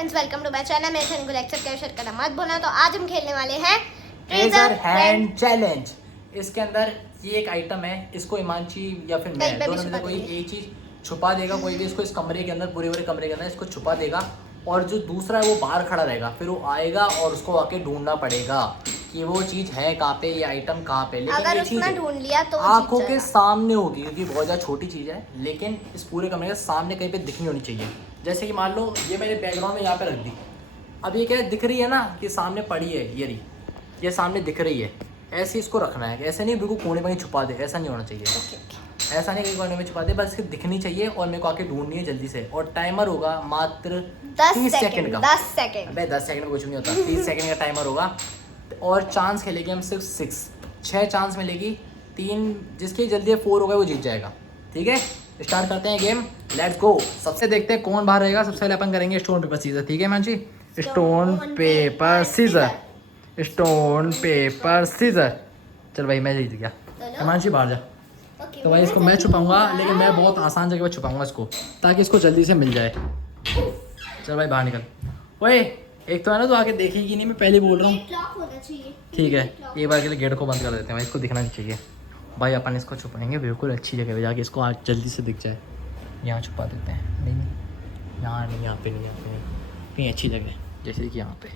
Friends, welcome to my channel. मैं थन को लेक्चर कैशर का मत बोलना। तो आज हम खेलने वाले हैं ट्रेजर हैंड चैलेंज। इसके अंदर ये एक आइटम है, इसको इमानची या फिर मैं दोनों में से कोई एक चीज छुपा देगा। कोई भी इसको इस कमरे के अंदर, पूरे कमरे के अंदर इसको छुपा देगा और जो दूसरा है वो बाहर खड़ा रहेगा। फिर वो आएगा और उसको आके ढूंढना पड़ेगा कि वो चीज है कहाँ पे, ये आइटम कहाँ पे। लेकिन अगर ये उसने ढूंढ लिया तो आंखों के सामने होगी, क्योंकि बहुत ज़्यादा छोटी चीज़ है। लेकिन इस पूरे कमरे के सामने कहीं पे दिखनी होनी चाहिए। जैसे कि मान लो ये मेरे बैकग्राउंड में यहाँ पे रख दी, अब ये क्या दिख रही है ना कि सामने पड़ी है, ये रही, ये सामने दिख रही है। ऐसे इसको रखना है, ऐसे नहीं बिल्कुल कोने में छुपा दे, ऐसा नहीं होना चाहिए। ऐसा नहीं कि कोने में छुपा दे, बस इसकी दिखनी चाहिए और मेरे को आके ढूंढनी है जल्दी से। और टाइमर होगा मात्र 30 सेकंड का। 10 सेकंड। अबे 10 सेकंड में कुछ नहीं होता, 30 सेकंड का टाइमर होगा। और चांस खेलेंगे हम सिर्फ 6 चांस मिलेगी। 3 जिसकी जल्दी 4 होगा वो जीत जाएगा। ठीक है, स्टार्ट करते हैं गेम, लेट्स गो। सबसे देखते हैं कौन बाहर रहेगा। सबसे पहले अपन करेंगे स्टोन पेपर सीजर। ठीक है Mansi, stone paper scissor, stone paper scissor. चल भाई मैं जीत गया। मानसी बाहर जा। तो भाई इसको मैं छुपाऊंगा, लेकिन मैं बहुत आसान जगह पर छुपाऊंगा इसको, ताकि इसको जल्दी से मिल जाए। चल भाई बाहर निकल। ओए एक तो है ना, तो आके देखेगी नहीं, मैं पहले बोल रहा हूँ। ठीक है, एक बार के लिए गेट को बंद कर देते हैं भाई, इसको दिखना नहीं चाहिए। भाई अपन इसको छुपाएंगे बिल्कुल अच्छी जगह पे जाके, इसको आज जल्दी से दिख जाए। यहाँ छुपा देते हैं। नहीं यहाँ नहीं, यहाँ पे नहीं, यहाँ पे नहीं, कहीं अच्छी जगह जैसे कि यहाँ पे,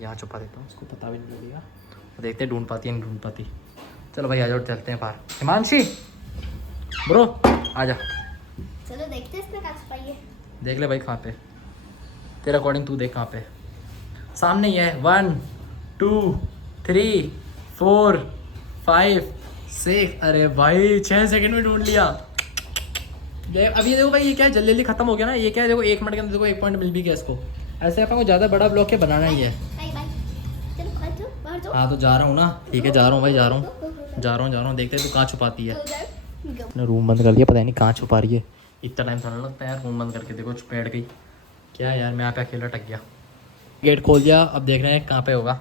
यहाँ छुपा देता हूँ, उसको पता भी नहीं लगेगा। देखते हैं ढूंढ पाती है नहीं ढूंढ पाती। चलो भाई आ जाओ, चलते हैं बाहर। हिमांशी ब्रो आ जा। चलो देखते हैं इसने कहाँ छुपाई है। देख ले भाई कहाँ पे, तेरे अकॉर्डिंग तू देख कहाँ पे। सामने ही है। 1 2 3 4 5 6। अरे भाई 6 सेकंड में ढूंढ लिया। अब ये देखो भाई, ये क्या है, जल्दी जल्दी खत्म हो गया ना। ये क्या है, देखो 1 मिनट के अंदर देखो 1 पॉइंट मिल भी गया इसको। ऐसे अपन को ज़्यादा बड़ा ब्लॉक के बनाना ही है। हाँ तो जा रहा हूँ ना। ठीक है जा रहा हूँ भाई, जा रहा हूँ। देखते हैं तू कहाँ छुपाती है। ने रूम बंद कर दिया, पता नहीं कहाँ छुपा रही है। इतना टाइम थोड़ा लगता है यार रूम बंद करके। देखो बैठ गई क्या यार, मैं यहाँ पे अकेला अटक गया। गेट खोल दिया, अब देख रहे हैं कहाँ पे होगा।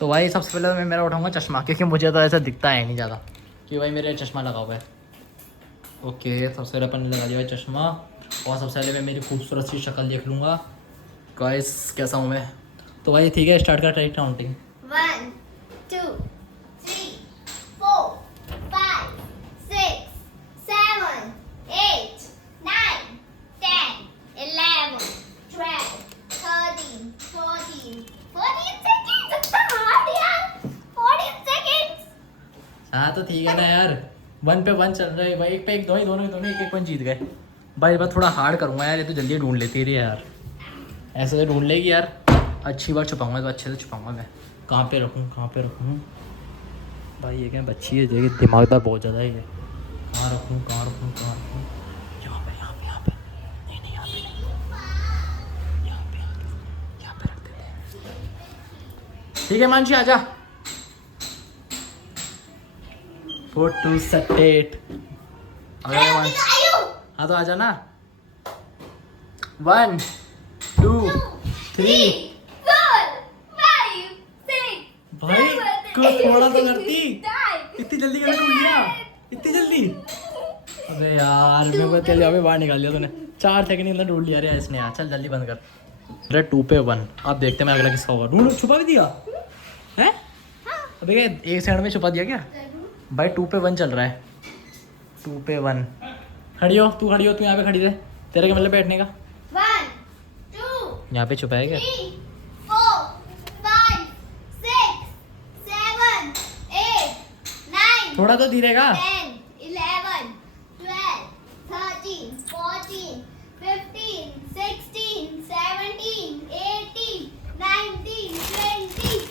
तो भाई सबसे पहले तो मैं मेरा उठाऊंगा चश्मा, क्योंकि मुझे तो ऐसा दिखता है नहीं ज़्यादा कि भाई मेरे चश्मा लगा हुआ है। ओके, सबसे पहले अपन ने लगा दिया चश्मा। और सबसे पहले मैं मेरी खूबसूरत सी शक्ल देख लूँगा, गाइस कैसा हूँ मैं। तो भाई ठीक है, स्टार्ट कर काउंटिंग। 1 2 3 4 5 6 7 8 9 10 11 12 13 14 seconds। 14 seconds। हाँ तो ठीक है ना यार, 1 पे 1 चल रहा है भाई। 1 पे 1 दोनों एक पॉइंट जीत गए भाई। बस थोड़ा हार्ड करूँगा यार, ये तो जल्दी ढूंढ लेती है यार। ऐसे तो ढूंढ लेगी यार। अच्छी बार छुपाऊंगा तो अच्छे से छुपाऊंगा मैं। कहाँ पे रखूँ भाई, ये क्या बच्ची है, देखिए दिमागदार बहुत ज़्यादा है ये। कहाँ रखूँ यहाँ पे नहीं, यहाँ पे रख देते हैं। ठीक है मानसी आजा। 4 2 7 8। हाँ तो आजा ना। 1 2 3। भाई कुछ थोड़ा तो करती, इतनी जल्दी कैसे ढूंढ लिया, इतनी जल्दी। अबे यार मेरे को चल अबे बाहर निकाल दिया तूने। 4 सेकंड के अंदर ढूंढ लिया रे इसने यार। चल जल्दी बंद कर। अरे 2 पे 1। अब देखते हैं मैं अगला किसका होगा। ढूंढ, छुपा भी दिया है। अबे 1 सेकंड में छुपा दिया क्या भाई। 2 पे 1 चल रहा है। 2 पे 1। खड़ी हो तू, यहाँ पे खड़ी रहे। तेरा क्या मतलब बैठने का। 1 2 यहाँ पे छुपा है क्या। 3 4 5 6 7 8 9 थोड़ा तो धीरे का। 10 11 12 13 14 15 16 17 18 19 20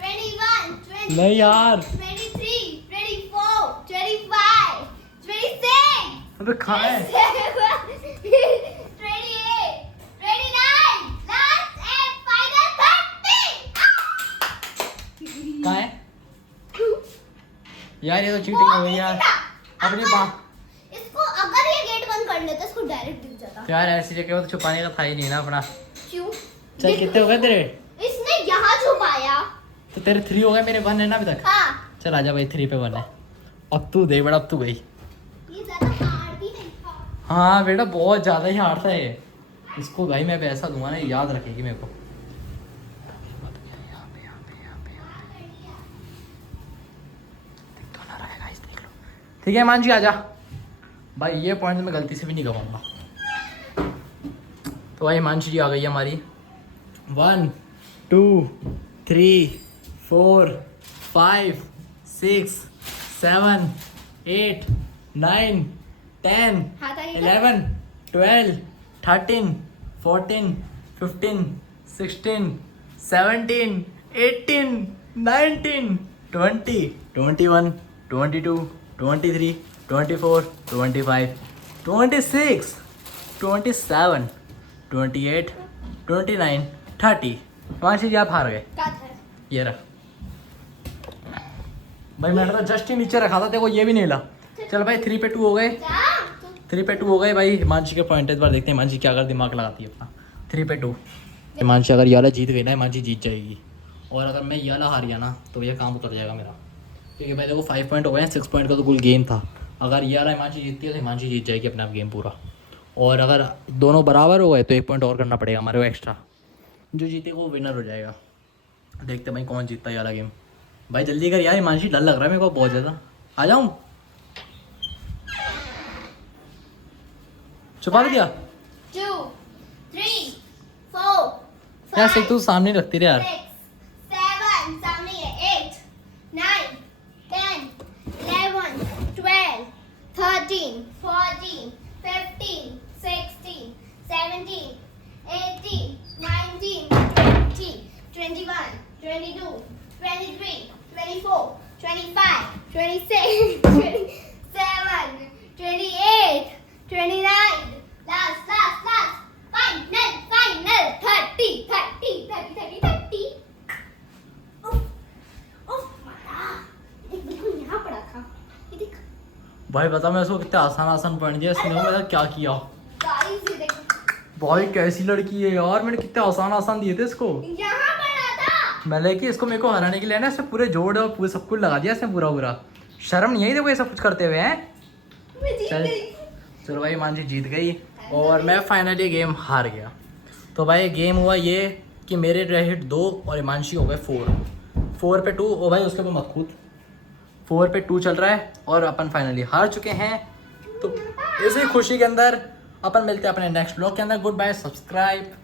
21 22 नहीं यार 23 24 25 26 अबे कहाँ है। 28 29 लास्ट एंड फाइनल 30। कहाँ है यार, ये तो चीटिंग हो गई यार। अपने इसको अगर ये गेट बंद कर लेता इसको डायरेक्ट दिख जाता। तो यार ऐसी जगह तो छुपाने का था ही नहीं ना अपना। क्यों? चल कितने हो गए तेरे। इसने यहाँ छुपाया तो तेरे 3 हो गए, मेरे 1 है ना अभी तक। हाँ। चल आजा भाई, 3 पे 1 है। अब तू दे बेटा, अब तू गई। ये ज्यादा हार्ड भी नहीं था। हाँ बेटा बहुत ज़्यादा ही हार्ड था ये। इसको भाई मैं पैसा दूंगा ना, याद रखेगी मेरे को। ठीक है हिमांशी आजा भाई, ये पॉइंट मैं गलती से भी नहीं गवाऊंगा। तो भाई हिमांशी जी आ गई है हमारी। 1 2 3 4 5 6 7 8 9 10 हाथ आगे कर। 11 12 13 14 15 16 17 18 19 20 21 22 23 24 25 26 27 28 29 30। हिमांशी जी आप हार गए। काट है। ये रख भाई, मैंने तो जस्ट ही नीचे रखा था, देखो ये भी नहीं ला। चल भाई 3 पे 2 हो गए, जा। 3 पे 2 हो गए भाई। हिमांशी के पॉइंट इस बार देखते हैं हिमांशी क्या अगर दिमाग लगाती है अपना। 3 पे 2। हिमांशी अगर ये वाला जीत गई ना, हिमांशी जीत जाएगी। और अगर मैं ये वाला हार गया ना तो ये काम उतर जाएगा मेरा, क्योंकि भाई देखो 5 पॉइंट हो गए हैं, 6 पॉइंट का तो कुल गेम था। अगर ये वाला हिमांशी जीतती है तो हिमांशी जीत जाएगी अपना गेम पूरा। और अगर दोनों बराबर हो गए तो 1 पॉइंट और करना पड़ेगा हमारे को एक्स्ट्रा। जो जीतेगा वो विनर हो जाएगा। देखते भाई कौन जीतता है ये वाला गेम। भाई जल्दी कर यार, हिमांशी डर लग रहा है मेरे को बहुत ज़्यादा। आ जाऊँ? छुपा दिया 2 3 4 यार, सिर्फ तू सामने रखती रहे यार। 6 7 सामने है 8 9 10 11 12 13 14 15 16 17 18 19 20 21 22 23 24 25 26 27 28 29 last final 30 उफ मारा ये बिल्कुल यहाँ पड़ा था। ये देख भाई बता, मैं उसको कितने आसान आसान पॉइंट दिया, इसने मेरा क्या किया। गाइस, ये देखो भाई कैसी लड़की है यार, मैंने कितने आसान आसान दिए थे इसको। यहाँ पड़ा था। मैंने कि इसको मेरे को हराने के लिए ना, इसमें पूरे जोड़ और पूरे सब कुछ लगा दिया इसने पूरा। शर्म नहीं आई देखो ये सब कुछ करते हुए हैं। मैं जीत चल गई। चलो भाई, हिमांशी जीत गई और मैं फाइनली गेम हार गया। तो भाई गेम हुआ ये कि मेरे रहे 2 और हिमांशी हो गए 4 पे 2। ओ भाई उसके ऊपर मत कूद। 4 पे 2 चल रहा है और अपन फाइनली हार चुके हैं। तो इसी खुशी के अंदर अपन मिलते हैं अपने नेक्स्ट ब्लॉग के अंदर। Good bye, subscribe.